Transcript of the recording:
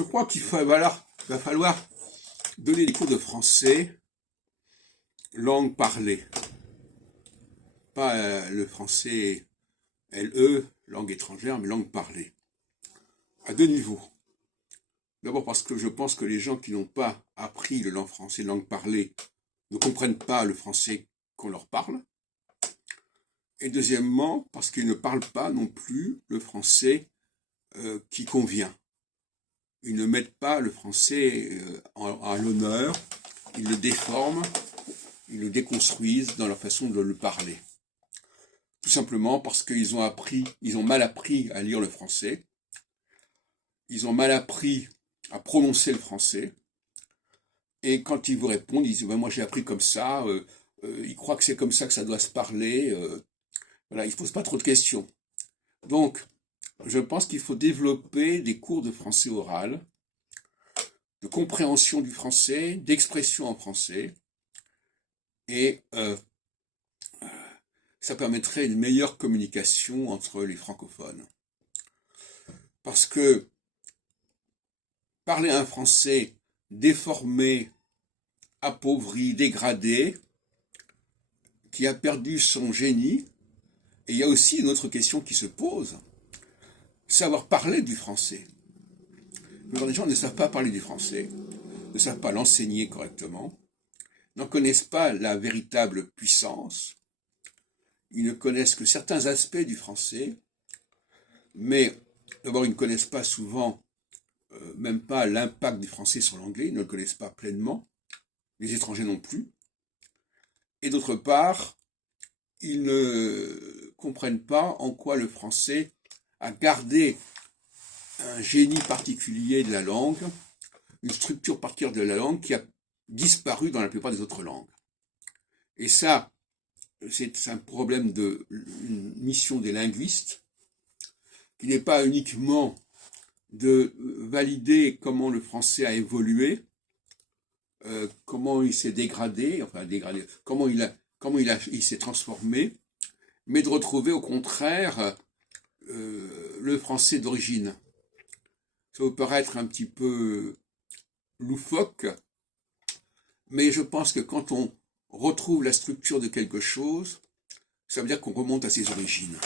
Je crois qu'il va falloir donner des cours de français, langue parlée. Pas le français LE, langue étrangère, mais langue parlée. À deux niveaux. D'abord parce que je pense que les gens qui n'ont pas appris le français, langue parlée, ne comprennent pas le français qu'on leur parle. Et deuxièmement, parce qu'ils ne parlent pas non plus le français qui convient. Ils ne mettent pas le français à l'honneur, ils le déforment, ils le déconstruisent dans leur façon de le parler. Tout simplement parce qu'ils ont mal appris à lire le français, ils ont mal appris à prononcer le français, et quand ils vous répondent, ils disent ben, « moi j'ai appris comme ça, ils croient que c'est comme ça que ça doit se parler, voilà, ils ne se posent pas trop de questions. » Donc, je pense qu'il faut développer des cours de français oral, de compréhension du français, d'expression en français, et ça permettrait une meilleure communication entre les francophones. Parce que parler un français déformé, appauvri, dégradé, qui a perdu son génie, et il y a aussi une autre question qui se pose, savoir parler du français. Les gens ne savent pas parler du français, ne savent pas l'enseigner correctement, n'en connaissent pas la véritable puissance, ils ne connaissent que certains aspects du français, mais d'abord ils ne connaissent pas souvent, même pas l'impact du français sur l'anglais, ils ne le connaissent pas pleinement, les étrangers non plus, et d'autre part, ils ne comprennent pas en quoi le français a gardé un génie particulier de la langue, une structure particulière de la langue qui a disparu dans la plupart des autres langues. Et ça, c'est un problème une mission des linguistes, qui n'est pas uniquement de valider comment le français a évolué, comment il s'est dégradé, comment il s'est transformé, mais de retrouver au contraire le français d'origine. Ça peut paraître un petit peu loufoque, mais je pense que quand on retrouve la structure de quelque chose, ça veut dire qu'on remonte à ses origines.